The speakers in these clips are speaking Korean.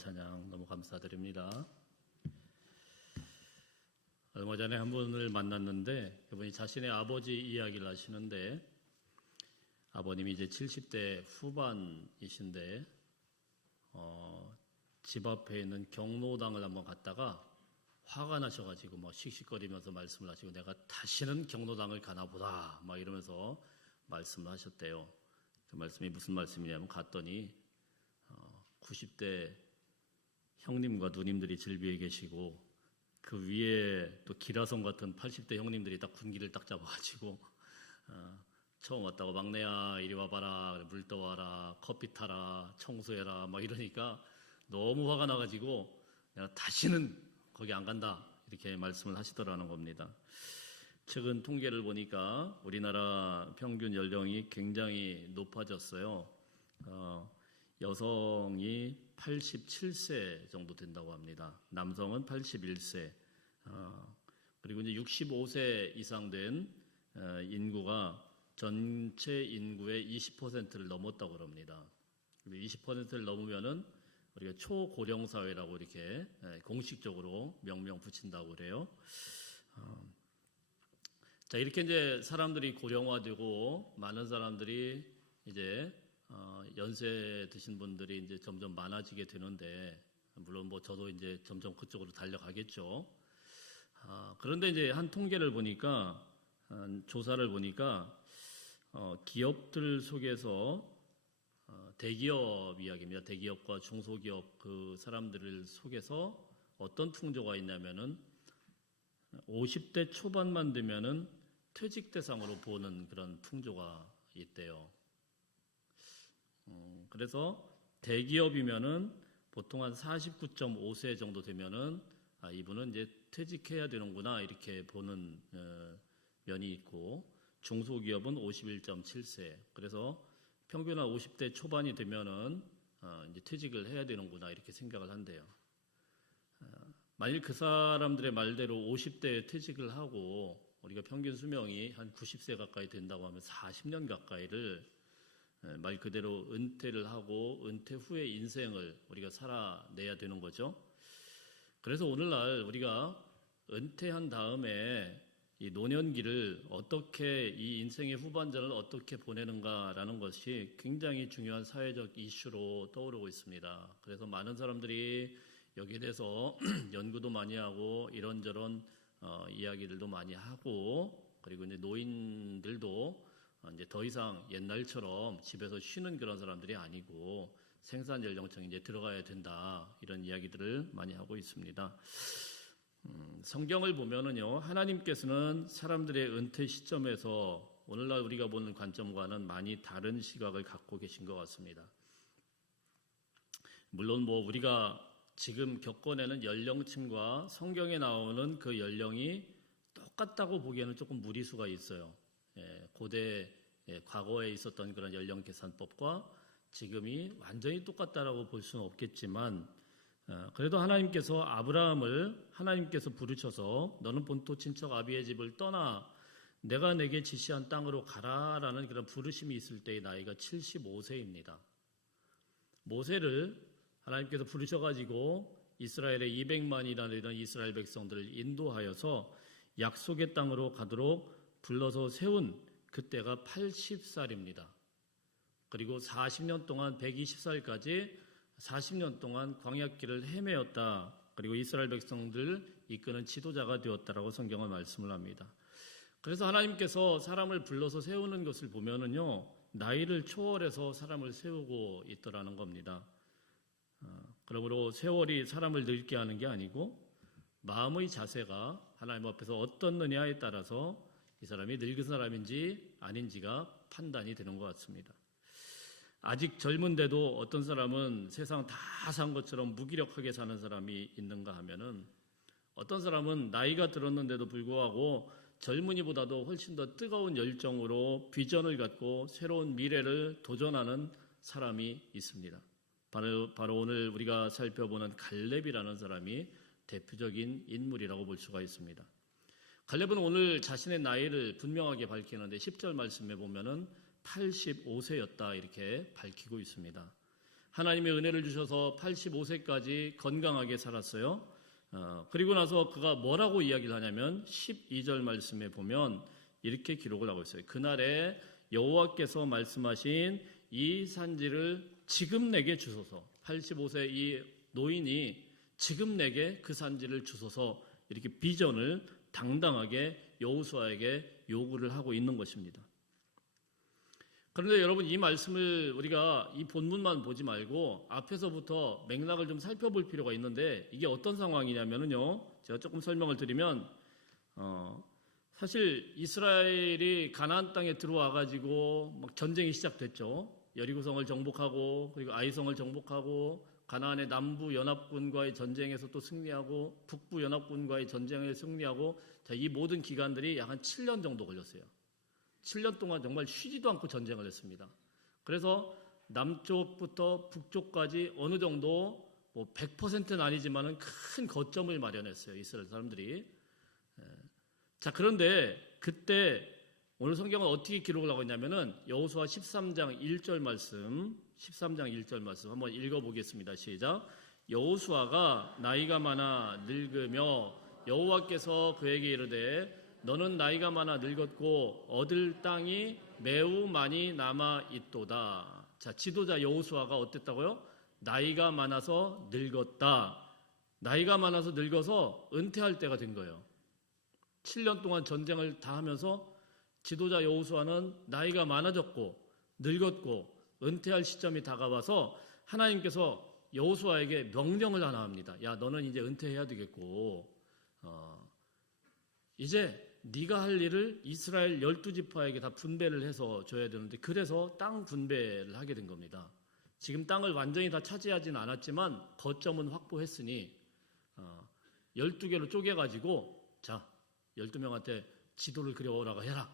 찬양 너무 감사드립니다. 얼마 전에 한 분을 만났는데 그분이 자신의 아버지 이야기를 하시는데 아버님이 이제 70대 후반이신데 집 앞에 있는 경로당을 한번 갔다가 화가 나셔가지고 막 씩씩거리면서 말씀을 하시고 내가 다시는 경로당을 가나 보다 막 이러면서 말씀을 하셨대요. 그 말씀이 무슨 말씀이냐면 갔더니 90대 형님과 누님들이 질비해 계시고 그 위에 또 기라성 같은 80대 형님들이 딱 군기를 딱 잡아가지고 처음 왔다고 막내야 이리 와봐라, 물 떠와라, 커피 타라, 청소해라 막 이러니까 너무 화가 나가지고 내가 다시는 거기 안 간다 이렇게 말씀을 하시더라는 겁니다. 최근 통계를 보니까 우리나라 평균 연령이 굉장히 높아졌어요. 여성이 87세 정도 된다고 합니다. 남성은 81세. 그리고 이제 65세 이상 된 인구가 전체 인구의 20%를 넘었다고 합니다. 20%를 넘으면은 우리가 초고령 사회라고 이렇게 공식적으로 명명 붙인다고 그래요. 자, 이렇게 이제 사람들이 고령화되고 많은 사람들이 이제 연세 드신 분들이 이제 점점 많아지게 되는데 물론 뭐 저도 이제 점점 그쪽으로 달려가겠죠. 그런데 이제 한 통계를 보니까 조사를 보니까 기업들 속에서 대기업 이야기입니다. 대기업과 중소기업 그 사람들을 속에서 어떤 풍조가 있냐면은 50대 초반만 되면은 퇴직 대상으로 보는 그런 풍조가 있대요. 그래서 대기업이면은 보통 한 49.5세 정도 되면은 이분은 이제 퇴직해야 되는구나 이렇게 보는 면이 있고 중소기업은 51.7세. 그래서 평균 한 50대 초반이 되면은 이제 퇴직을 해야 되는구나 이렇게 생각을 한대요. 만일 그 사람들의 말대로 50대에 퇴직을 하고 우리가 평균 수명이 한 90세 가까이 된다고 하면 40년 가까이를 말 그대로 은퇴를 하고 은퇴 후의 인생을 우리가 살아내야 되는 거죠. 그래서 오늘날 우리가 은퇴한 다음에 이 노년기를 어떻게 이 인생의 후반전을 어떻게 보내는가라는 것이 굉장히 중요한 사회적 이슈로 떠오르고 있습니다. 그래서 많은 사람들이 여기에 대해서 연구도 많이 하고 이런저런 이야기들도 많이 하고 그리고 이제 노인들도 이제 더 이상 옛날처럼 집에서 쉬는 그런 사람들이 아니고 생산 연령층에 이제 들어가야 된다 이런 이야기들을 많이 하고 있습니다. 성경을 보면은요 하나님께서는 사람들의 은퇴 시점에서 오늘날 우리가 보는 관점과는 많이 다른 시각을 갖고 계신 것 같습니다. 물론 뭐 우리가 지금 겪어내는 연령층과 성경에 나오는 그 연령이 똑같다고 보기에는 조금 무리수가 있어요. 고대 과거에 있었던 그런 연령 계산법과 지금이 완전히 똑같다라고 볼 수는 없겠지만 그래도 하나님께서 아브라함을 하나님께서 부르셔서 너는 본토 친척 아비의 집을 떠나 내가 내게 지시한 땅으로 가라라는 그런 부르심이 있을 때의 나이가 75세입니다. 모세를 하나님께서 부르셔가지고 이스라엘의 200만이라는 이런 이스라엘 백성들을 인도하여서 약속의 땅으로 가도록 불러서 세운 그때가 80살입니다. 그리고 40년 동안 120살까지 40년 동안 광야길을 헤매었다. 그리고 이스라엘 백성들을 이끄는 지도자가 되었다라고 성경은 말씀을 합니다. 그래서 하나님께서 사람을 불러서 세우는 것을 보면은요 나이를 초월해서 사람을 세우고 있더라는 겁니다. 그러므로 세월이 사람을 늙게 하는 게 아니고 마음의 자세가 하나님 앞에서 어떻느냐에 따라서 이 사람이 늙은 사람인지 아닌지가 판단이 되는 것 같습니다. 아직 젊은데도 어떤 사람은 세상 다 산 것처럼 무기력하게 사는 사람이 있는가 하면은 어떤 사람은 나이가 들었는데도 불구하고 젊은이보다도 훨씬 더 뜨거운 열정으로 비전을 갖고 새로운 미래를 도전하는 사람이 있습니다. 바로 오늘 우리가 살펴보는 갈렙이라는 사람이 대표적인 인물이라고 볼 수가 있습니다. 갈렙은 오늘 자신의 나이를 분명하게 밝히는데 10절 말씀에 보면은 85세였다 이렇게 밝히고 있습니다. 하나님의 은혜를 주셔서 85세까지 건강하게 살았어요. 그리고 나서 그가 뭐라고 이야기를 하냐면 12절 말씀에 보면 이렇게 기록을 하고 있어요. 그날에 여호와께서 말씀하신 이 산지를 지금 내게 주소서. 85세 이 노인이 지금 내게 그 산지를 주소서, 이렇게 비전을 당당하게 여호수아에게 요구를 하고 있는 것입니다. 그런데 여러분, 이 말씀을 우리가 이 본문만 보지 말고 앞에서부터 맥락을 좀 살펴볼 필요가 있는데, 이게 어떤 상황이냐면요, 제가 조금 설명을 드리면 사실 이스라엘이 가나안 땅에 들어와 가지고 막 전쟁이 시작됐죠. 여리고성을 정복하고, 그리고 아이성을 정복하고, 가나안의 남부 연합군과의 전쟁에서 또 승리하고, 북부 연합군과의 전쟁에 승리하고, 자, 이 모든 기간들이 약 한 7년 정도 걸렸어요. 7년 동안 정말 쉬지도 않고 전쟁을 했습니다. 그래서 남쪽부터 북쪽까지 어느 정도 뭐 100%는 아니지만은 큰 거점을 마련했어요, 이스라엘 사람들이. 자, 그런데 그때 오늘 성경은 어떻게 기록을 하고 있냐면은 여호수아 13장 1절 말씀, 13장 1절 말씀 한번 읽어보겠습니다. 시작. 여호수아가 나이가 많아 늙으며 여호와께서 그에게 이르되 너는 나이가 많아 늙었고 얻을 땅이 매우 많이 남아 있도다. 자, 지도자 여호수아가 어땠다고요? 나이가 많아서 늙었다. 나이가 많아서 늙어서 은퇴할 때가 된 거예요. 7년 동안 전쟁을 다 하면서 지도자 여호수아는 나이가 많아졌고 늙었고 은퇴할 시점이 다가와서 하나님께서 여호수아에게 명령을 하나 합니다. 야, 너는 이제 은퇴해야 되겠고 이제 네가 할 일을 이스라엘 12지파에게 다 분배를 해서 줘야 되는데, 그래서 땅 분배를 하게 된 겁니다. 지금 땅을 완전히 다 차지하지는 않았지만 거점은 확보했으니 12개로 쪼개가지고 자, 12명한테 지도를 그려오라고 해라.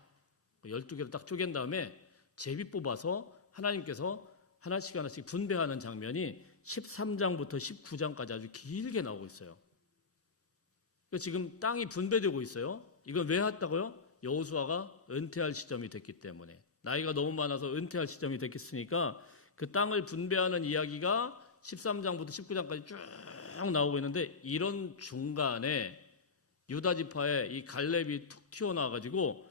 12개로 딱 쪼갠 다음에 제비 뽑아서 하나님께서 하나씩 하나씩 분배하는 장면이 13장부터 19장까지 아주 길게 나오고 있어요. 지금 땅이 분배되고 있어요. 이건 왜 했다고요? 여호수아가 은퇴할 시점이 됐기 때문에. 나이가 너무 많아서 은퇴할 시점이 됐겠으니까 그 땅을 분배하는 이야기가 13장부터 19장까지 쭉 나오고 있는데, 이런 중간에 유다 지파의 이 갈렙이 툭 튀어나와가지고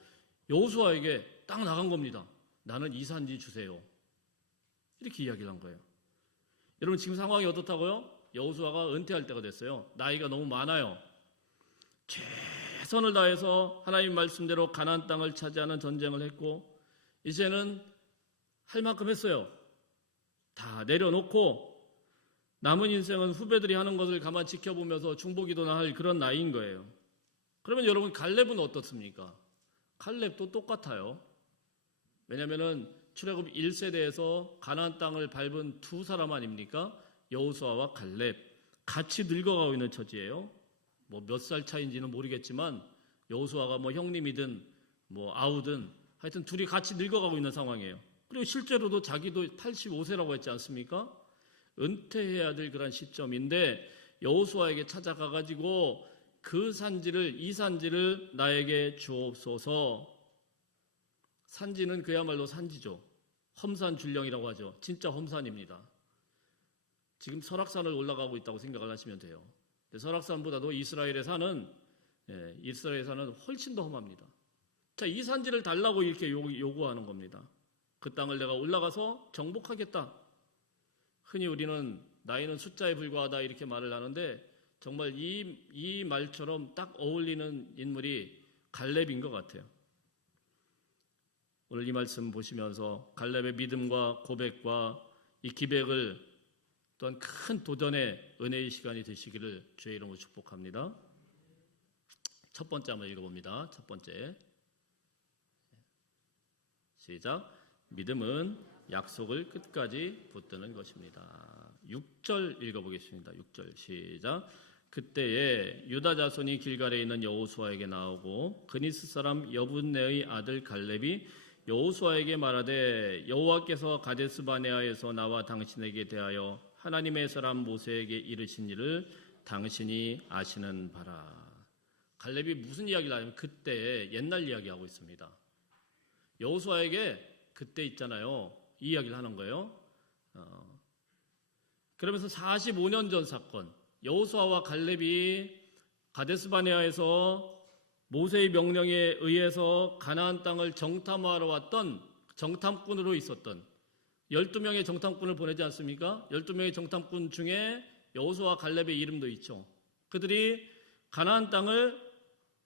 여호수아에게 딱 나간 겁니다. 나는 이 산지 주세요. 이렇게 이야기를 한 거예요. 여러분, 지금 상황이 어떻다고요? 여호수아가 은퇴할 때가 됐어요. 나이가 너무 많아요. 최선을 다해서 하나님 말씀대로 가나안 땅을 차지하는 전쟁을 했고, 이제는 할 만큼 했어요. 다 내려놓고 남은 인생은 후배들이 하는 것을 가만 지켜보면서 중보기도나 할 그런 나이인 거예요. 그러면 여러분, 갈렙은 어떻습니까? 갈렙도 똑같아요. 왜냐하면 출애굽 1세대에서 가나안 땅을 밟은 두 사람 아닙니까? 여호수아와 갈렙. 같이 늙어가고 있는 처지예요. 뭐 몇 살 차인지는 모르겠지만 여호수아가 뭐 형님이든 뭐 아우든 하여튼 둘이 같이 늙어가고 있는 상황이에요. 그리고 실제로도 자기도 85세라고 했지 않습니까? 은퇴해야 될 그런 시점인데 여호수아에게 찾아가가지고 이 산지를 나에게 주옵소서. 산지는 그야말로 산지죠. 험산줄령이라고 하죠. 진짜 험산입니다. 지금 설악산을 올라가고 있다고 생각을 하시면 돼요. 설악산보다도 이스라엘의 산은 훨씬 더 험합니다. 자, 이 산지를 달라고 이렇게 요구하는 겁니다. 그 땅을 내가 올라가서 정복하겠다. 흔히 우리는 나이는 숫자에 불과하다 이렇게 말을 하는데, 정말 이 말처럼 딱 어울리는 인물이 갈렙인 것 같아요. 오늘 이 말씀 보시면서 갈렙의 믿음과 고백과 이 기백을, 또한 큰 도전의 은혜의 시간이 되시기를 주의 이름으로 축복합니다. 첫 번째 한번 읽어봅니다. 첫 번째. 시작. 믿음은 약속을 끝까지 붙드는 것입니다. 6절 읽어보겠습니다. 6절 시작. 그때에 유다 자손이 길갈에 있는 여호수아에게 나오고 그니스 사람 여분네의 아들 갈렙이 여호수아에게 말하되 여호와께서 가데스 바네아에서 나와 당신에게 대하여 하나님의 사람 모세에게 이르신 일을 당신이 아시는 바라. 갈렙이 무슨 이야기를 하냐면 그때 옛날 이야기하고 있습니다. 여호수아에게 그때 있잖아요, 이 이야기를 하는 거예요. 그러면서 45년 전 사건, 여호수아와 갈렙이 가데스바네아에서 모세의 명령에 의해서 가나안 땅을 정탐하러 왔던 정탐꾼으로 있었던 12명의 정탐꾼을 보내지 않습니까? 12명의 정탐꾼 중에 여호수아와 갈렙의 이름도 있죠. 그들이 가나안 땅을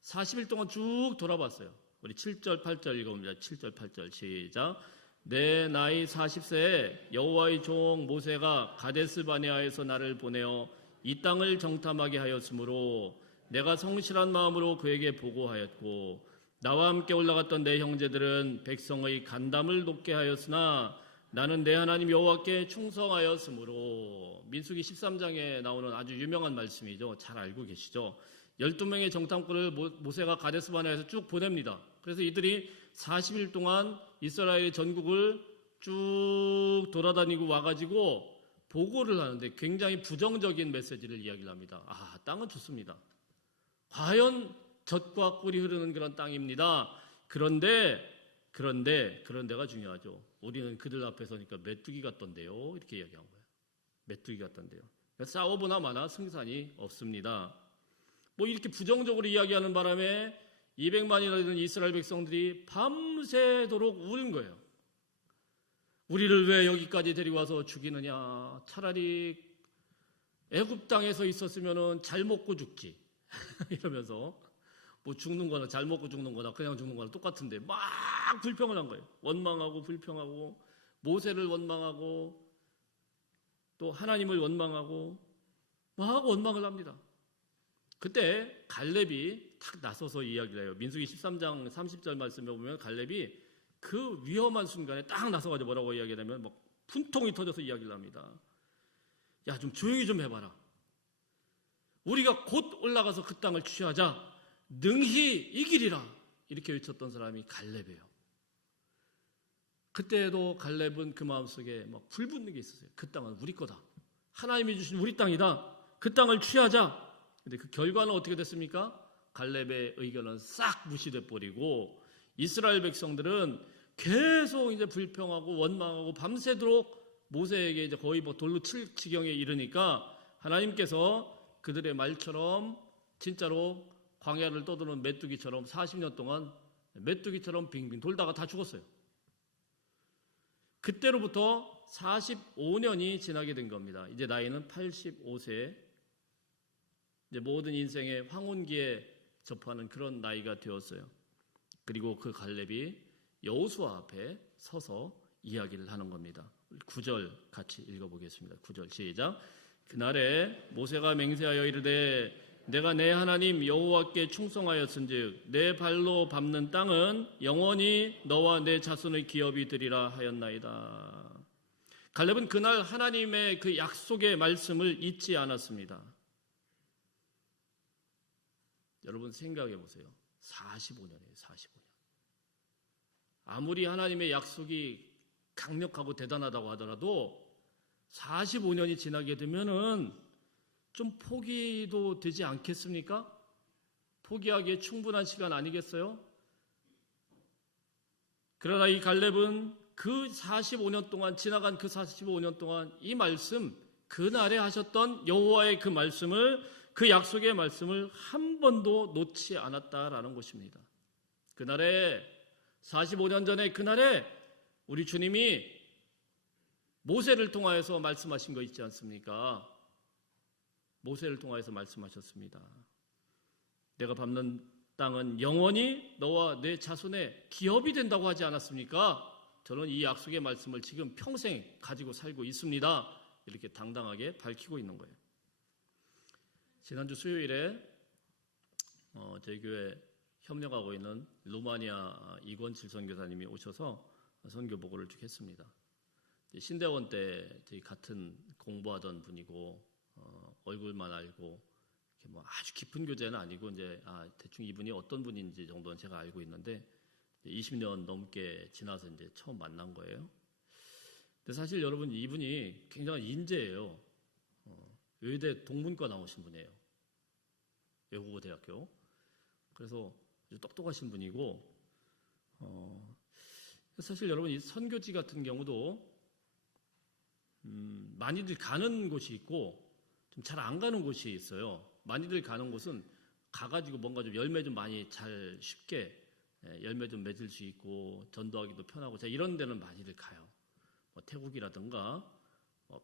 40일 동안 쭉 돌아봤어요. 우리 7절 8절 읽어봅니다. 7절 8절 시작. 내 나이 40세에 여호와의 종 모세가 가데스바네아에서 나를 보내어 이 땅을 정탐하게 하였으므로 내가 성실한 마음으로 그에게 보고하였고 나와 함께 올라갔던 내 형제들은 백성의 간담을 높게 하였으나 나는 내 하나님 여호와께 충성하였으므로. 민수기 13장에 나오는 아주 유명한 말씀이죠. 잘 알고 계시죠. 12명의 정탐꾼을 모세가 가데스바네아에서 쭉 보냅니다. 그래서 이들이 40일 동안 이스라엘의 전국을 쭉 돌아다니고 와가지고 보고를 하는데 굉장히 부정적인 메시지를 이야기를 합니다. 땅은 좋습니다. 과연 젖과 꿀이 흐르는 그런 땅입니다. 그런데가 중요하죠. 우리는 그들 앞에 서니까 메뚜기 같던데요. 이렇게 이야기한 거예요. 메뚜기 같던데요. 싸워보나 마나 승산이 없습니다. 이렇게 부정적으로 이야기하는 바람에 200만이나 되는 이스라엘 백성들이 밤새도록 우는 거예요. 우리를 왜 여기까지 데려와서 죽이느냐. 차라리 애굽 땅에서 있었으면 잘 먹고 죽지. 이러면서 죽는 거나 잘 먹고 죽는 거나 그냥 죽는 거나 똑같은데 막 불평을 한 거예요. 원망하고 불평하고 모세를 원망하고 또 하나님을 원망하고 막 원망을 합니다. 그때 갈렙이 탁 나서서 이야기를 해요. 민수기 13장 30절 말씀에 보면 갈렙이 그 위험한 순간에 딱 나서가지고 뭐라고 이야기하냐면 막 분통이 터져서 이야기를 합니다. 야, 좀 조용히 좀 해봐라. 우리가 곧 올라가서 그 땅을 취하자. 능히 이기리라. 이렇게 외쳤던 사람이 갈렙이에요. 그때도 갈렙은 그 마음속에 막 불붙는 게 있었어요. 그 땅은 우리 거다. 하나님이 주신 우리 땅이다. 그 땅을 취하자. 근데 그 결과는 어떻게 됐습니까? 갈렙의 의견은 싹 무시돼 버리고 이스라엘 백성들은 계속 이제 불평하고 원망하고 밤새도록 모세에게 이제 거의 돌로 칠 지경에 이르니까 하나님께서 그들의 말처럼 진짜로 광야를 떠도는 메뚜기처럼 40년 동안 메뚜기처럼 빙빙 돌다가 다 죽었어요. 그때로부터 45년이 지나게 된 겁니다. 이제 나이는 85세, 이제 모든 인생의 황혼기에 접하는 그런 나이가 되었어요. 그리고 그 갈렙이 여호수아 앞에 서서 이야기를 하는 겁니다. 9절 같이 읽어보겠습니다. 9절 시작. 그날에 모세가 맹세하여 이르되 내가 내 하나님 여호와께 충성하였은즉 내 발로 밟는 땅은 영원히 너와 내 자손의 기업이 되리라 하였나이다. 갈렙은 그날 하나님의 그 약속의 말씀을 잊지 않았습니다. 여러분 생각해 보세요. 45년이에요. 45년. 아무리 하나님의 약속이 강력하고 대단하다고 하더라도 45년이 지나게 되면은 좀 포기도 되지 않겠습니까? 포기하기에 충분한 시간 아니겠어요? 그러나 이 갈렙은 그 45년 동안 지나간 그 45년 동안 이 말씀, 그날에 하셨던 여호와의 그 말씀을, 그 약속의 말씀을 한 번도 놓지 않았다라는 것입니다. 그날에 45년 전에 그날에 우리 주님이 모세를 통하여서 말씀하신 거 있지 않습니까? 모세를 통하여서 말씀하셨습니다. 내가 밟는 땅은 영원히 너와 내 자손의 기업이 된다고 하지 않았습니까? 저는 이 약속의 말씀을 지금 평생 가지고 살고 있습니다. 이렇게 당당하게 밝히고 있는 거예요. 지난주 수요일에 저희 교회 협력하고 있는 루마니아 이권칠 선교사님이 오셔서 선교 보고를 쭉 했습니다. 신대원 때 저희 같은 공부하던 분이고 얼굴만 알고 이렇게 아주 깊은 교제는 아니고 이제 대충 이분이 어떤 분인지 정도는 제가 알고 있는데 20년 넘게 지나서 이제 처음 만난 거예요. 근데 사실 여러분 이분이 굉장한 인재예요. 의대 동문과 나오신 분이에요. 외국어 대학교. 그래서 아주 똑똑하신 분이고 사실 여러분 이 선교지 같은 경우도 많이들 가는 곳이 있고 좀 잘 안 가는 곳이 있어요. 많이들 가는 곳은 가가지고 뭔가 좀 열매 좀 많이 잘 쉽게 열매 좀 맺을 수 있고 전도하기도 편하고 이런 데는 많이들 가요. 뭐 태국이라든가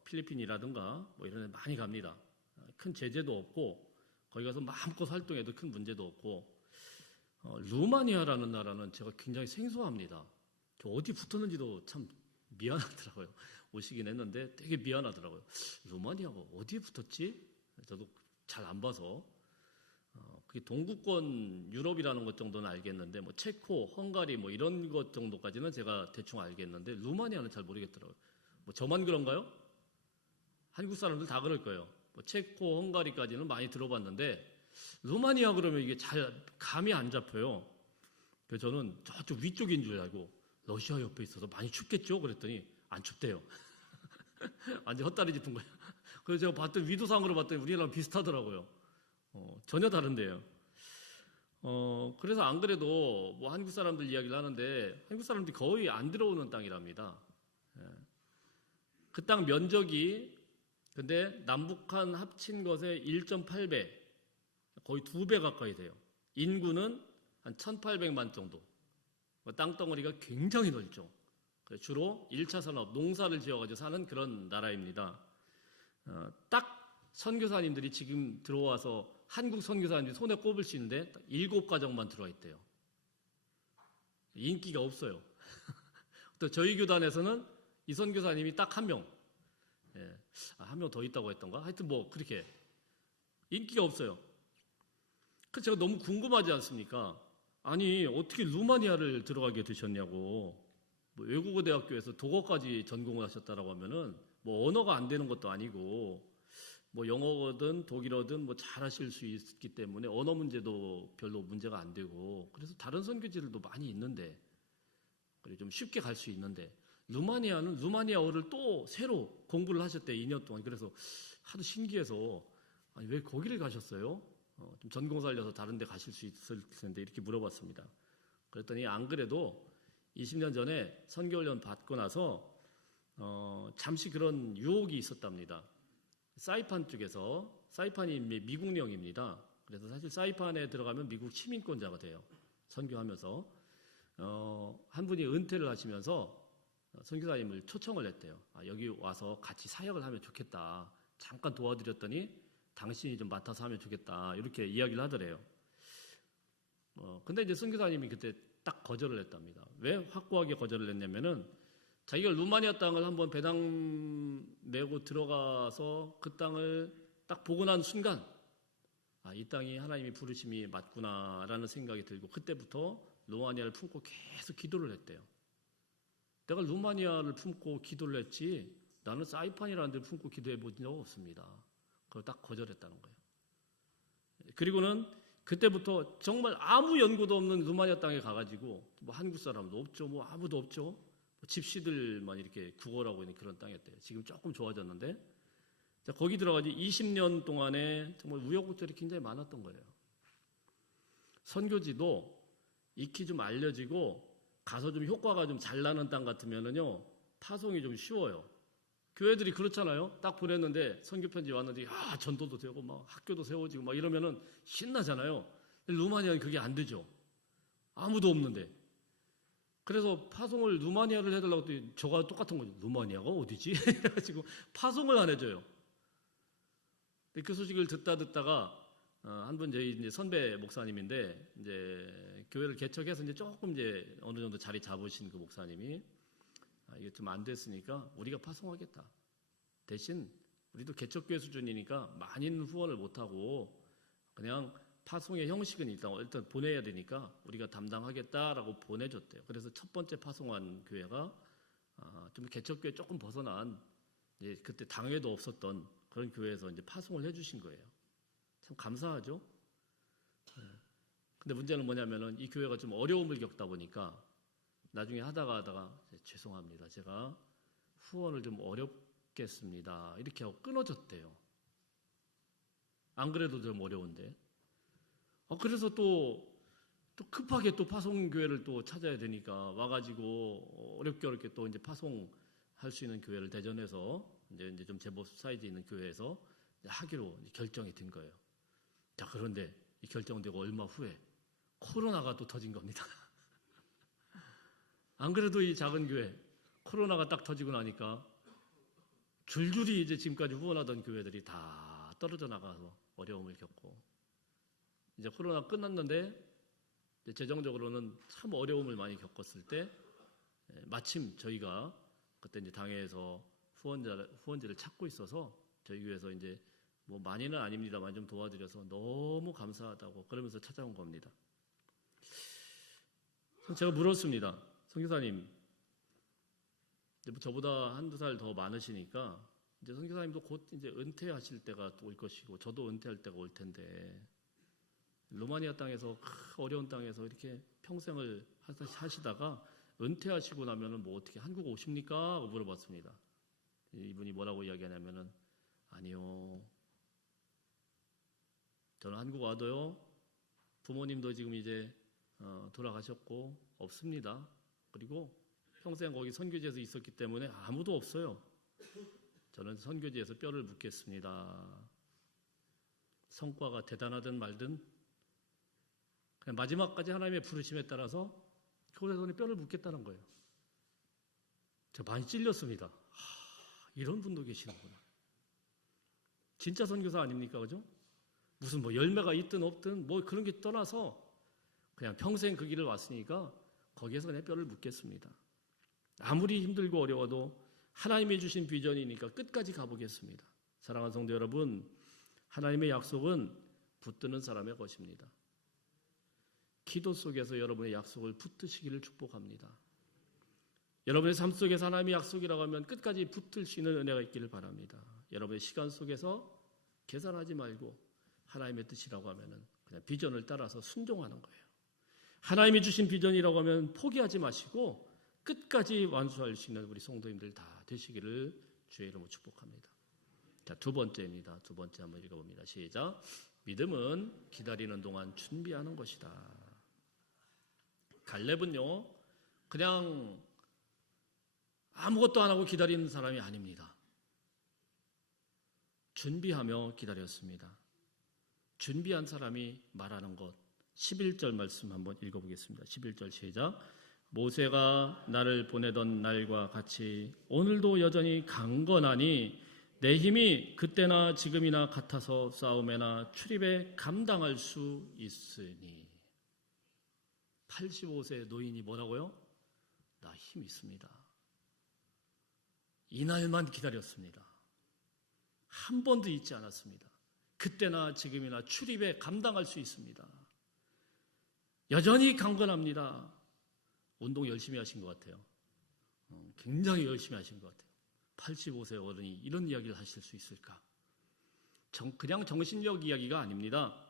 필리핀이라든가 뭐 이런 데 많이 갑니다. 큰 제재도 없고 거기 가서 마음껏 활동해도 큰 문제도 없고 루마니아라는 나라는 제가 굉장히 생소합니다. 저 어디 붙었는지도 참 미안하더라고요. 오시긴 했는데 되게 미안하더라고요. 루마니아가 어디에 붙었지? 저도 잘 안 봐서 그게 동구권 유럽이라는 것 정도는 알겠는데 뭐 체코, 헝가리 뭐 이런 것 정도까지는 제가 대충 알겠는데 루마니아는 잘 모르겠더라고요. 뭐 저만 그런가요? 한국 사람들 다 그럴 거예요. 뭐 체코, 헝가리까지는 많이 들어봤는데 루마니아 그러면 이게 잘 감이 안 잡혀요. 그래서 저는 저쪽 위쪽인 줄 알고 러시아 옆에 있어서 많이 춥겠죠? 그랬더니 안 춥대요. 완전 헛다리 짚은 거예요. 그래서 제가 봤더니 위도상으로 봤더니 우리랑 비슷하더라고요. 전혀 다른데요. 그래서 안 그래도 뭐 한국 사람들 이야기를 하는데 한국 사람들이 거의 안 들어오는 땅이랍니다. 그 땅 면적이 근데 남북한 합친 것의 1.8배, 거의 2배 가까이 돼요. 인구는 한 1,800만 정도. 땅덩어리가 굉장히 넓죠. 주로 1차 산업, 농사를 지어가지고 사는 그런 나라입니다. 딱 선교사님들이 지금 들어와서 한국 선교사님들이 손에 꼽을 수 있는데 7가정만 들어와 있대요. 인기가 없어요. 또 저희 교단에서는 이 선교사님이 딱 한 명, 한 명 더 있다고 했던가? 하여튼 뭐 그렇게 인기가 없어요. 그 제가 너무 궁금하지 않습니까? 아니 어떻게 루마니아를 들어가게 되셨냐고. 뭐 외국어 대학교에서 독어까지 전공을 하셨다라고 하면은 뭐 언어가 안 되는 것도 아니고 뭐 영어든 독일어든 뭐 잘하실 수 있기 때문에 언어 문제도 별로 문제가 안 되고 그래서 다른 선교지들도 많이 있는데 그래 좀 쉽게 갈 수 있는데 루마니아는 루마니아어를 또 새로 공부를 하셨대 2년 동안. 그래서 하도 신기해서 아니 왜 거기를 가셨어요? 좀 전공 살려서 다른 데 가실 수 있을 텐데 이렇게 물어봤습니다. 그랬더니 안 그래도 20년 전에 선교훈련 받고 나서 잠시 그런 유혹이 있었답니다. 사이판 쪽에서 사이판이 미국령입니다. 그래서 사실 사이판에 들어가면 미국 시민권자가 돼요. 선교하면서 한 분이 은퇴를 하시면서 선교사님을 초청을 했대요. 여기 와서 같이 사역을 하면 좋겠다. 잠깐 도와드렸더니 당신이 좀 맡아서 하면 좋겠다. 이렇게 이야기를 하더래요. 근데 이제 선교사님이 그때 딱 거절을 했답니다. 왜 확고하게 거절을 했냐면은 자기가 루마니아 땅을 한번 배당 내고 들어가서 그 땅을 딱 보고 난 순간 이 땅이 하나님이 부르심이 맞구나라는 생각이 들고 그때부터 루마니아를 품고 계속 기도를 했대요. 내가 루마니아를 품고 기도를 했지 나는 사이판이라는 데를 품고 기도해 본 적 없습니다. 그걸 딱 거절했다는 거예요. 그리고는 그때부터 정말 아무 연고도 없는 루마니아 땅에 가가지고 뭐 한국 사람도 없죠. 뭐 아무도 없죠. 뭐 집시들만 이렇게 구걸하고 있는 그런 땅이었대요. 지금 조금 좋아졌는데 거기 들어가지 20년 동안에 정말 우여곡절이 굉장히 많았던 거예요. 선교지도 익히 좀 알려지고 가서 좀 효과가 좀 잘 나는 땅 같으면은요 파송이 좀 쉬워요. 교회들이 그렇잖아요. 딱 보냈는데 선교편지 왔는데 전도도 되고 막 학교도 세워지고 막 이러면은 신나잖아요. 루마니아는 그게 안 되죠. 아무도 없는데. 그래서 파송을 루마니아를 해달라고 했더니 저가 똑같은 거죠. 루마니아가 어디지? 해가지고 파송을 안 해줘요. 그 소식을 듣다가 한 분 저희 이제 선배 목사님인데 이제 교회를 개척해서 이제 조금 이제 어느 정도 자리 잡으신 그 목사님이 이게 좀 안 됐으니까 우리가 파송하겠다. 대신 우리도 개척교회 수준이니까 많은 후원을 못하고 그냥 파송의 형식은 일단 보내야 되니까 우리가 담당하겠다라고 보내줬대요. 그래서 첫 번째 파송한 교회가 좀 개척교회 조금 벗어난 이제 그때 당회도 없었던 그런 교회에서 이제 파송을 해주신 거예요. 참 감사하죠. 근데 문제는 뭐냐면은 이 교회가 좀 어려움을 겪다 보니까 나중에 하다가 죄송합니다. 제가 후원을 좀 어렵겠습니다. 이렇게 하고 끊어졌대요. 안 그래도 좀 어려운데. 그래서 또 급하게 또 파송교회를 또 찾아야 되니까 와가지고 어렵게 또 이제 파송할 수 있는 교회를 대전에서 이제 좀 제법 사이즈 있는 교회에서 하기로 결정이 된 거예요. 자, 그런데 이 결정되고 얼마 후에 코로나가 또 터진 겁니다. 안 그래도 이 작은 교회 코로나가 딱 터지고 나니까 줄줄이 이제 지금까지 후원하던 교회들이 다 떨어져 나가서 어려움을 겪고, 이제 코로나 끝났는데 이제 재정적으로는 참 어려움을 많이 겪었을 때 마침 저희가 그때 이제 당회에서 후원자를 찾고 있어서 저희 교회에서 이제 뭐 많이는 아닙니다만 좀 도와드려서 너무 감사하다고 그러면서 찾아온 겁니다. 제가 물었습니다. 선교사님, 저보다 한두 살 더 많으시니까 이제 선교사님도 곧 이제 은퇴하실 때가 올 것이고 저도 은퇴할 때가 올 텐데 로마니아 땅에서 어려운 땅에서 이렇게 평생을 하시다가 은퇴하시고 나면은 뭐 어떻게 한국 오십니까? 하고 물어봤습니다. 이분이 뭐라고 이야기하냐면은 아니요. 저는 한국 와도요. 부모님도 지금 이제 돌아가셨고 없습니다. 그리고 평생 거기 선교지에서 있었기 때문에 아무도 없어요. 저는 선교지에서 뼈를 묻겠습니다. 성과가 대단하든 말든 그냥 마지막까지 하나님의 부르심에 따라서 교회선에 뼈를 묻겠다는 거예요. 제가 많이 찔렸습니다. 이런 분도 계시는구나. 진짜 선교사 아닙니까? 그죠? 무슨 뭐 열매가 있든 없든 뭐 그런 게 떠나서 그냥 평생 그 길을 왔으니까 거기에서 그냥 뼈를 묻겠습니다. 아무리 힘들고 어려워도 하나님이 주신 비전이니까 끝까지 가보겠습니다. 사랑하는 성도 여러분, 하나님의 약속은 붙드는 사람의 것입니다. 기도 속에서 여러분의 약속을 붙드시기를 축복합니다. 여러분의 삶 속에서 하나님의 약속이라고 하면 끝까지 붙들 수 있는 은혜가 있기를 바랍니다. 여러분의 시간 속에서 계산하지 말고 하나님의 뜻이라고 하면 그냥 비전을 따라서 순종하는 거예요. 하나님이 주신 비전이라고 하면 포기하지 마시고 끝까지 완수할 수 있는 우리 성도님들 다 되시기를 주의 이름으로 축복합니다. 자, 두 번째입니다. 두 번째 한번 읽어봅니다. 시작. 믿음은 기다리는 동안 준비하는 것이다. 갈렙은요, 그냥 아무것도 안 하고 기다리는 사람이 아닙니다. 준비하며 기다렸습니다. 준비한 사람이 말하는 것. 11절 말씀 한번 읽어보겠습니다. 11절 시작. 모세가 나를 보내던 날과 같이 오늘도 여전히 강건하니 내 힘이 그때나 지금이나 같아서 싸움에나 출입에 감당할 수 있으니. 85세 노인이 뭐라고요? 나 힘 있습니다. 이날만 기다렸습니다. 한 번도 잊지 않았습니다. 그때나 지금이나 출입에 감당할 수 있습니다. 여전히 강건합니다. 운동 열심히 하신 것 같아요. 굉장히 열심히 하신 것 같아요. 85세 어른이 이런 이야기를 하실 수 있을까? 그냥 정신력 이야기가 아닙니다.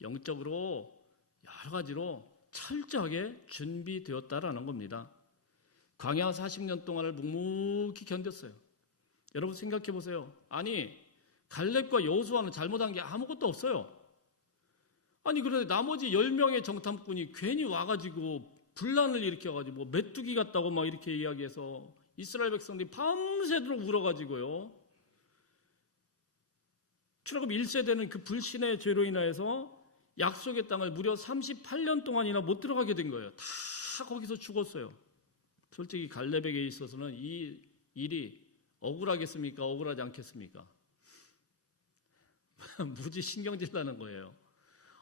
영적으로 여러 가지로 철저하게 준비되었다라는 겁니다. 광야 40년 동안을 묵묵히 견뎠어요. 여러분 생각해 보세요. 아니 갈렙과 여호수아는 잘못한 게 아무것도 없어요. 아니 그런데 나머지 10명의 정탐꾼이 괜히 와가지고 분란을 일으켜가지고 뭐 메뚜기 같다고 막 이렇게 이야기해서 이스라엘 백성들이 밤새도록 울어가지고요. 출애굽 1세대는 그 불신의 죄로 인하여서 약속의 땅을 무려 38년 동안이나 못 들어가게 된 거예요. 다 거기서 죽었어요. 솔직히 갈렙에게 있어서는 이 일이 억울하겠습니까? 억울하지 않겠습니까? 무지 신경질 나는 거예요.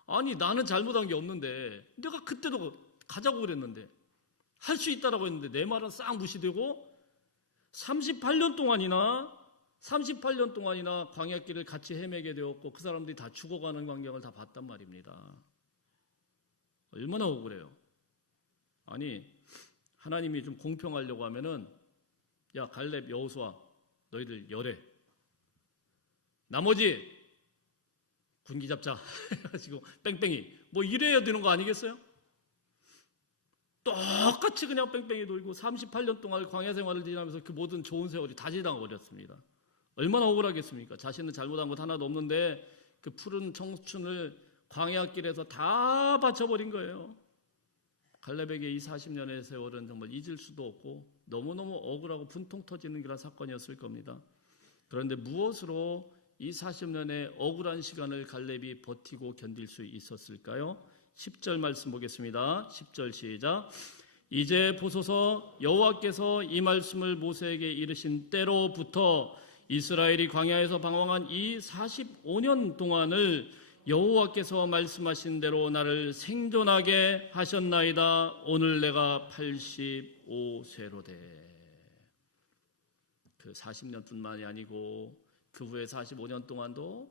아니 나는 잘못한 게 없는데 내가 그때도 가자고 그랬는데 할 수 있다라고 했는데 내 말은 싹 무시되고 38년 동안이나 광야길을 같이 헤매게 되었고 그 사람들이 다 죽어가는 광경을 다 봤단 말입니다. 얼마나 억울해요. 아니 하나님이 좀 공평하려고 하면은 야 갈렙 여호수아 너희들 열해. 나머지 군기 잡자 해가지고 뺑뺑이 뭐 이래야 되는 거 아니겠어요? 똑같이 그냥 뺑뺑이 돌고 38년 동안 광야 생활을 지나면서 그 모든 좋은 세월이 다 지나가버렸습니다. 얼마나 억울하겠습니까? 자신은 잘못한 것 하나도 없는데 그 푸른 청춘을 광야길에서 다 바쳐버린 거예요. 갈렙에게 이 40년의 세월은 정말 잊을 수도 없고 너무너무 억울하고 분통 터지는 그런 사건이었을 겁니다. 그런데 무엇으로 이 40년의 억울한 시간을 갈렙이 버티고 견딜 수 있었을까요? 10절 말씀 보겠습니다. 10절 시작. 이제 보소서, 여호와께서 이 말씀을 모세에게 이르신 때로부터 이스라엘이 광야에서 방황한 이 45년 동안을 여호와께서 말씀하신 대로 나를 생존하게 하셨나이다. 오늘 내가 85세로되. 그 40년뿐만이 아니고 그 후에 45년 동안도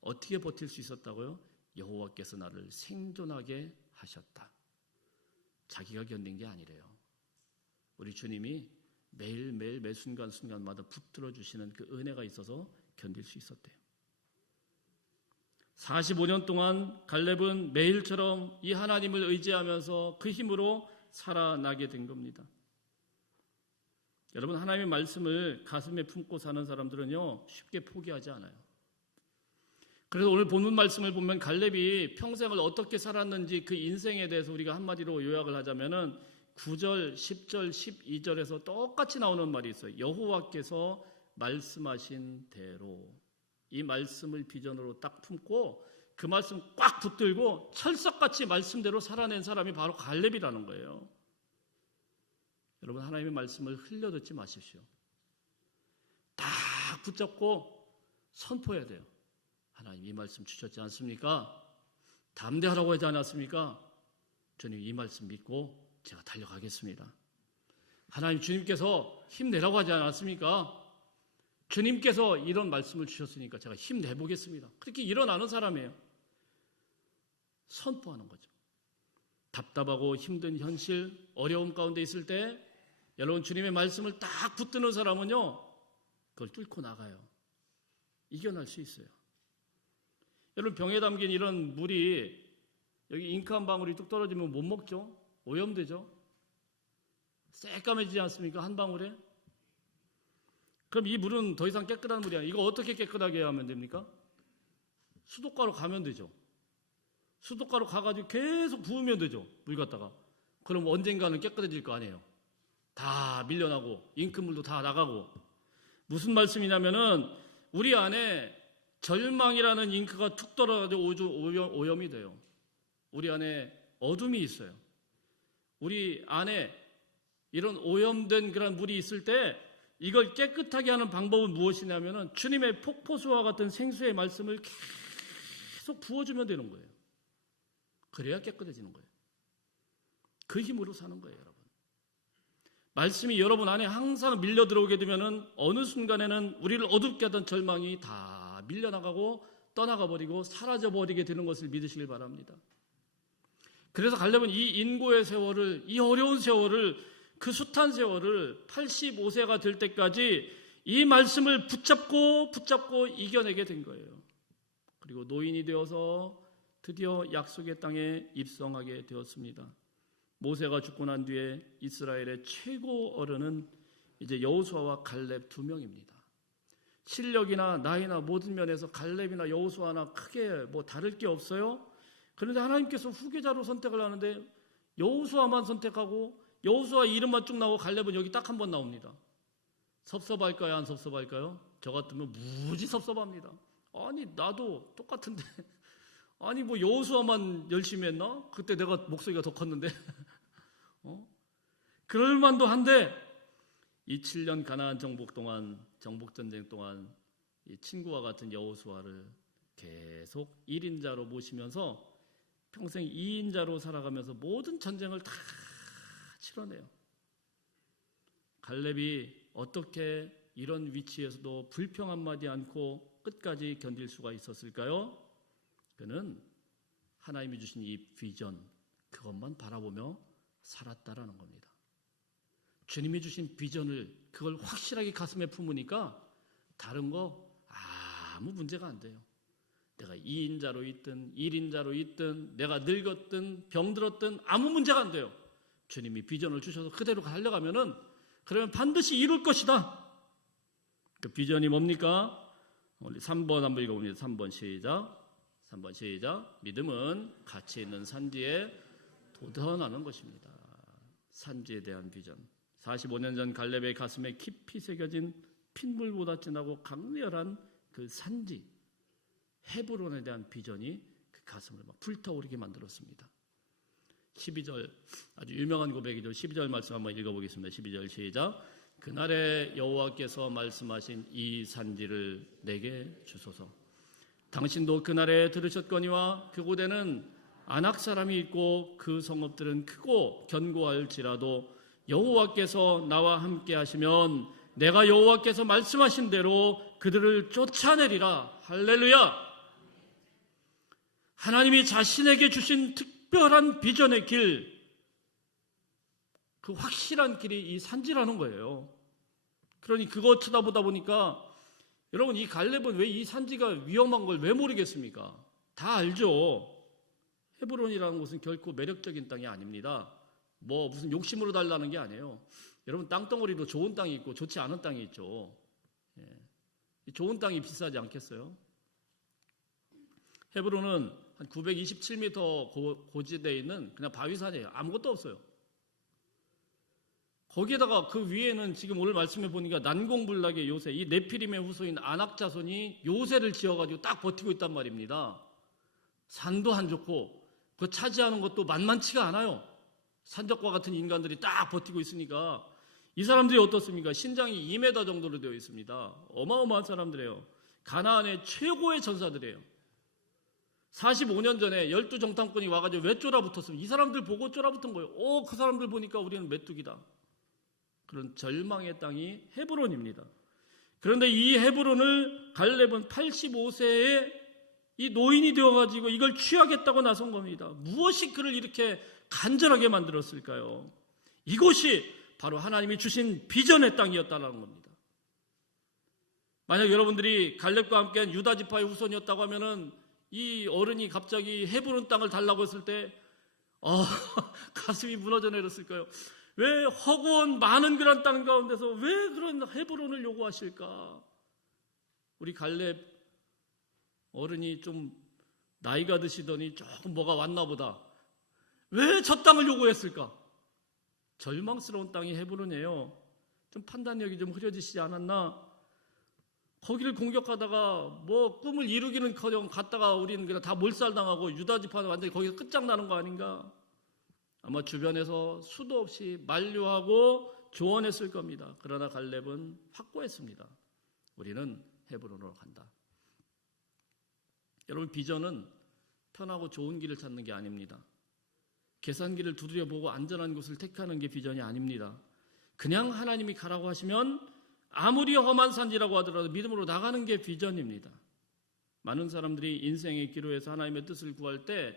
어떻게 버틸 수 있었다고요? 여호와께서 나를 생존하게 하셨다. 자기가 견딘 게 아니래요. 우리 주님이 매일매일 매 순간순간마다 붙들어 주시는 그 은혜가 있어서 견딜 수 있었대요. 45년 동안 갈렙은 매일처럼 이 하나님을 의지하면서 그 힘으로 살아나게 된 겁니다. 여러분, 하나님의 말씀을 가슴에 품고 사는 사람들은요, 쉽게 포기하지 않아요. 그래서 오늘 본문 말씀을 보면 갈렙이 평생을 어떻게 살았는지 그 인생에 대해서 우리가 한마디로 요약을 하자면은 9절, 10절, 12절에서 똑같이 나오는 말이 있어요. 여호와께서 말씀하신 대로. 이 말씀을 비전으로 딱 품고 그 말씀 꽉 붙들고 철석같이 말씀대로 살아낸 사람이 바로 갈렙이라는 거예요. 여러분, 하나님의 말씀을 흘려듣지 마십시오. 딱 붙잡고 선포해야 돼요. 하나님, 이 말씀 주셨지 않습니까? 담대하라고 하지 않았습니까? 주님, 이 말씀 믿고 제가 달려가겠습니다. 하나님, 주님께서 힘내라고 하지 않았습니까? 주님께서 이런 말씀을 주셨으니까 제가 힘내보겠습니다. 그렇게 일어나는 사람이에요. 선포하는 거죠. 답답하고 힘든 현실, 어려움 가운데 있을 때 여러분, 주님의 말씀을 딱 붙드는 사람은요, 그걸 뚫고 나가요. 이겨낼 수 있어요. 여러분, 병에 담긴 이런 물이 여기 잉크 한 방울이 뚝 떨어지면 못 먹죠? 오염되죠? 새까매지지 않습니까? 한 방울에? 그럼 이 물은 더 이상 깨끗한 물이 아니에요. 이거 어떻게 깨끗하게 하면 됩니까? 수도가로 가면 되죠. 수도가로 가가지고 계속 부으면 되죠. 물 갖다가. 그럼 언젠가는 깨끗해질 거 아니에요. 다 밀려나고 잉크물도 다 나가고. 무슨 말씀이냐면은 우리 안에 절망이라는 잉크가 툭 떨어져가지고 오염이 돼요. 우리 안에 어둠이 있어요. 우리 안에 이런 오염된 그런 물이 있을 때 이걸 깨끗하게 하는 방법은 무엇이냐면은 주님의 폭포수와 같은 생수의 말씀을 계속 부어주면 되는 거예요. 그래야 깨끗해지는 거예요. 그 힘으로 사는 거예요, 여러분. 말씀이 여러분 안에 항상 밀려 들어오게 되면은 어느 순간에는 우리를 어둡게 하던 절망이 다 밀려나가고 떠나가 버리고 사라져 버리게 되는 것을 믿으시길 바랍니다. 그래서 갈렙은 이 인고의 세월을, 이 어려운 세월을, 그 숱한 세월을 85세가 될 때까지 이 말씀을 붙잡고 이겨내게 된 거예요. 그리고 노인이 되어서 드디어 약속의 땅에 입성하게 되었습니다. 모세가 죽고 난 뒤에 이스라엘의 최고 어른은 이제 여호수아와 갈렙 두 명입니다. 실력이나 나이나 모든 면에서 갈렙이나 여호수아나 크게 뭐 다를 게 없어요. 그런데 하나님께서 후계자로 선택을 하는데 여호수아만 선택하고 여호수아 이름만 쭉 나오고 갈렙은 여기 딱 한 번 나옵니다. 섭섭할까요? 안 섭섭할까요? 저 같으면 무지 섭섭합니다. 아니, 나도 똑같은데 아니 뭐 여호수아만 열심히 했나? 그때 내가 목소리가 더 컸는데 그럴 만도 한데 이 7년 가나안 정복 전쟁 동안 이 친구와 같은 여호수아를 계속 1인자로 모시면서 평생 2인자로 살아가면서 모든 전쟁을 다 치러내요. 갈렙이 어떻게 이런 위치에서도 불평 한마디 않고 끝까지 견딜 수가 있었을까요? 그는 하나님이 주신 이 비전, 그것만 바라보며 살았다라는 겁니다. 주님이 주신 비전을 그걸 확실하게 가슴에 품으니까 다른 거 아무 문제가 안 돼요. 내가 2인자로 있든 1인자로 있든 내가 늙었든 병들었든 아무 문제가 안 돼요. 주님이 비전을 주셔서 그대로 달려가면은 그러면 반드시 이룰 것이다. 그 비전이 뭡니까? 우리 3번 한번 읽어봅니다. 3번 시작. 믿음은 가치 있는 산지에 돋아나는 것입니다. 산지에 대한 비전. 45년 전 갈렙의 가슴에 깊이 새겨진 pit물보다 진하고 강렬한 그 산지 헤브론에 대한 비전이 그 가슴을 막 불타오르게 만들었습니다. 12절 아주 유명한 고백이죠. 12절 말씀 한번 읽어보겠습니다. 12절 시작. 그날에 여호와께서 말씀하신 이 산지를 내게 주소서. 당신도 그날에 들으셨거니와 그곳에는 아낙 사람이 있고 그 성읍들은 크고 견고할지라도 여호와께서 나와 함께 하시면 내가 여호와께서 말씀하신 대로 그들을 쫓아내리라. 할렐루야. 하나님이 자신에게 주신 특별한 비전의 길, 그 확실한 길이 이 산지라는 거예요. 그러니 그거 쳐다보다 보니까 여러분, 이 갈렙은 왜 이 산지가 위험한 걸 왜 모르겠습니까? 다 알죠. 헤브론이라는 곳은 결코 매력적인 땅이 아닙니다. 뭐 무슨 욕심으로 달라는 게 아니에요. 여러분, 땅덩어리도 좋은 땅이 있고 좋지 않은 땅이 있죠. 좋은 땅이 비싸지 않겠어요? 헤브론은 한 927m 고지대에 있는 그냥 바위산이에요. 아무것도 없어요. 거기에다가 그 위에는 지금 오늘 말씀해 보니까 난공불락의 요새, 이 네피림의 후손인 아낙 자손이 요새를 지어가지고 딱 버티고 있단 말입니다. 산도 안 좋고 그 차지하는 것도 만만치가 않아요. 산적과 같은 인간들이 딱 버티고 있으니까 이 사람들이 어떻습니까? 신장이 2m 정도로 되어 있습니다. 어마어마한 사람들이에요. 가나안의 최고의 전사들이에요. 45년 전에 12정탐꾼이 와가지고 왜 쫄아붙었으면 이 사람들 보고 쫄아붙은 거예요. 그 사람들 보니까 우리는 메뚜기다. 그런 절망의 땅이 헤브론입니다. 그런데 이 헤브론을 갈렙은 85세에 이 노인이 되어가지고 이걸 취하겠다고 나선 겁니다. 무엇이 그를 이렇게 간절하게 만들었을까요? 이곳이 바로 하나님이 주신 비전의 땅이었다는 겁니다. 만약 여러분들이 갈렙과 함께한 유다 지파의 후손이었다고 하면은 이 어른이 갑자기 헤브론 땅을 달라고 했을 때 가슴이 무너져 내렸을까요? 왜 허구한 많은 그런 땅 가운데서 왜 그런 헤브론을 요구하실까? 우리 갈렙 어른이 좀 나이가 드시더니 조금 뭐가 왔나 보다. 왜 저 땅을 요구했을까? 절망스러운 땅이 헤브론이에요. 좀 판단력이 좀 흐려지시지 않았나? 거기를 공격하다가 뭐 꿈을 이루기는커녕 갔다가 우리는 그냥 다 몰살당하고 유다 지파는 완전히 거기서 끝장나는 거 아닌가? 아마 주변에서 수도 없이 만류하고 조언했을 겁니다. 그러나 갈렙은 확고했습니다. 우리는 헤브론으로 간다. 여러분, 비전은 편하고 좋은 길을 찾는 게 아닙니다. 계산기를 두드려보고 안전한 곳을 택하는 게 비전이 아닙니다. 그냥 하나님이 가라고 하시면 아무리 험한 산지라고 하더라도 믿음으로 나가는 게 비전입니다. 많은 사람들이 인생의 기로에서 하나님의 뜻을 구할 때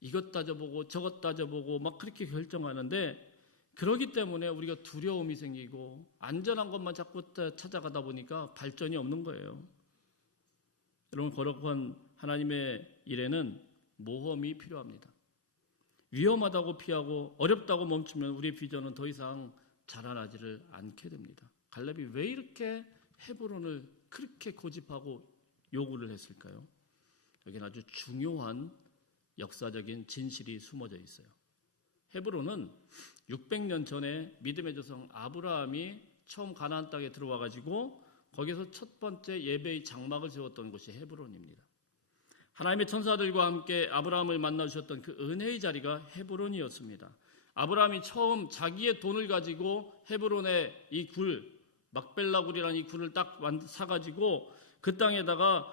이것 따져보고 저것 따져보고 막 그렇게 결정하는데, 그러기 때문에 우리가 두려움이 생기고 안전한 것만 자꾸 찾아가다 보니까 발전이 없는 거예요. 여러분, 거룩한 하나님의 일에는 모험이 필요합니다. 위험하다고 피하고 어렵다고 멈추면 우리의 비전은 더 이상 자라나지를 않게 됩니다. 갈렙이 왜 이렇게 헤브론을 그렇게 고집하고 요구를 했을까요? 여기는 아주 중요한 역사적인 진실이 숨어져 있어요. 헤브론은 600년 전에 믿음의 조상 아브라함이 처음 가나안 땅에 들어와 가지고 거기서 첫 번째 예배의 장막을 세웠던 곳이 헤브론입니다. 하나님의 천사들과 함께 아브라함을 만나 주셨던 그 은혜의 자리가 헤브론이었습니다. 아브라함이 처음 자기의 돈을 가지고 헤브론의 이 굴, 막벨라 굴이라는 이 굴을 딱 사가지고 그 땅에다가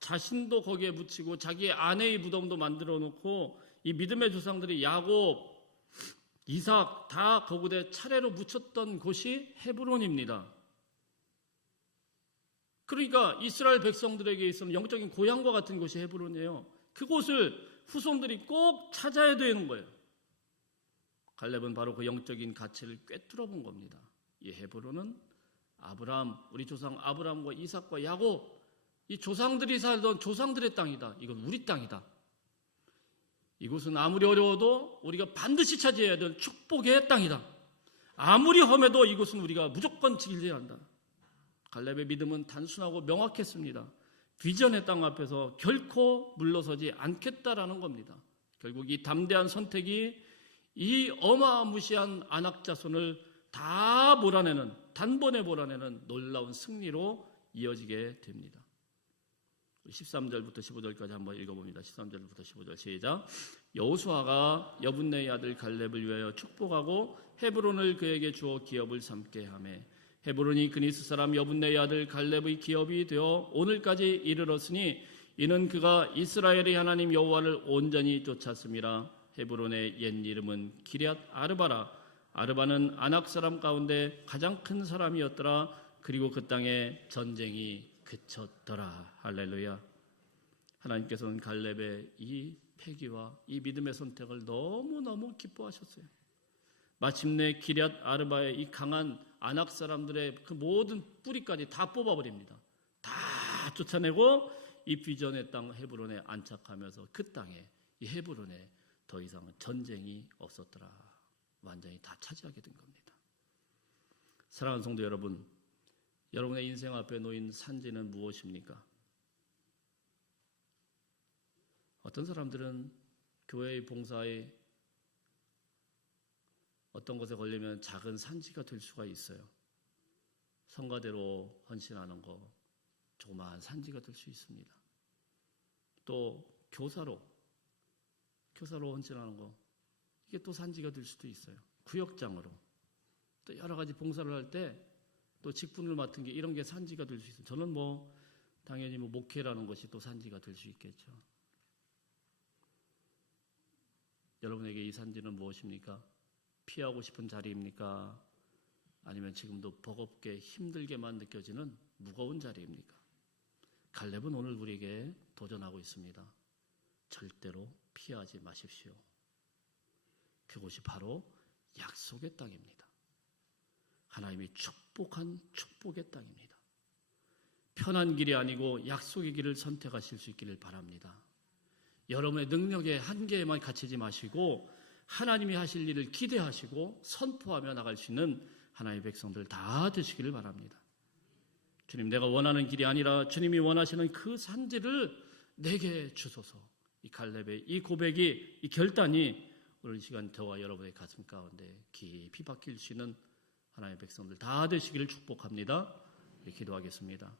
자신도 거기에 묻히고 자기의 아내의 무덤도 만들어 놓고 이 믿음의 조상들이 야곱, 이삭 다 거기에 차례로 묻혔던 곳이 헤브론입니다. 그러니까 이스라엘 백성들에게 있어서 영적인 고향과 같은 곳이 헤브론이에요. 그곳을 후손들이 꼭 찾아야 되는 거예요. 갈렙은 바로 그 영적인 가치를 꿰뚫어 본 겁니다. 이 헤브론은 아브라함, 우리 조상 아브라함과 이삭과 야곱, 이 조상들이 살던 조상들의 땅이다. 이건 우리 땅이다. 이곳은 아무리 어려워도 우리가 반드시 차지해야 되는 축복의 땅이다. 아무리 험해도 이곳은 우리가 무조건 지켜야 한다. 갈렙의 믿음은 단순하고 명확했습니다. 비전의 땅 앞에서 결코 물러서지 않겠다라는 겁니다. 결국 이 담대한 선택이 이 어마무시한 아낙 자손을 다 몰아내는, 단번에 몰아내는 놀라운 승리로 이어지게 됩니다. 13절부터 15절까지 한번 읽어봅니다. 13절부터 15절 시작. 여호수아가 여분네의 아들 갈렙을 위하여 축복하고 헤브론을 그에게 주어 기업을 삼게 하매 헤브론이 그니스 사람 여분네의 아들 갈렙의 기업이 되어 오늘까지 이르렀으니 이는 그가 이스라엘의 하나님 여호와를 온전히 쫓았음이라. 헤브론의 옛 이름은 기럇 아르바라. 아르바는 아낙 사람 가운데 가장 큰 사람이었더라. 그리고 그 땅에 전쟁이 그쳤더라. 할렐루야. 하나님께서는 갈렙의 이 패기와 이 믿음의 선택을 너무너무 기뻐하셨어요. 마침내 기럇 아르바의 이 강한 아낙 사람들의 그 모든 뿌리까지 다 뽑아버립니다. 다 쫓아내고 이 비전의 땅 헤브론에 안착하면서 그 땅에, 이 헤브론에 더 이상은 전쟁이 없었더라. 완전히 다 차지하게 된 겁니다. 사랑하는 성도 여러분, 여러분의 인생 앞에 놓인 산지는 무엇입니까? 어떤 사람들은 교회의 봉사에 어떤 것에 걸리면 작은 산지가 될 수가 있어요. 성가대로 헌신하는 거 조그마한 산지가 될 수 있습니다. 또 교사로 헌신하는 거 이게 또 산지가 될 수도 있어요. 구역장으로 또 여러 가지 봉사를 할 때 또 직분을 맡은 게 이런 게 산지가 될 수 있어요. 저는 당연히 목회라는 것이 또 산지가 될 수 있겠죠. 여러분에게 이 산지는 무엇입니까? 피하고 싶은 자리입니까? 아니면 지금도 버겁게 힘들게만 느껴지는 무거운 자리입니까? 갈렙은 오늘 우리에게 도전하고 있습니다. 절대로 피하지 마십시오. 그곳이 바로 약속의 땅입니다. 하나님이 축복한 축복의 땅입니다. 편한 길이 아니고 약속의 길을 선택하실 수 있기를 바랍니다. 여러분의 능력의 한계에만 갇히지 마시고 하나님이 하실 일을 기대하시고 선포하며 나갈 수 있는 하나님의 백성들 다 되시기를 바랍니다. 주님, 내가 원하는 길이 아니라 주님이 원하시는 그 산지를 내게 주소서. 이 갈렙의 이 고백이, 이 결단이 오늘 이 시간 저와 여러분의 가슴 가운데 깊이 박힐 수 있는 하나님의 백성들 다 되시기를 축복합니다. 기도하겠습니다.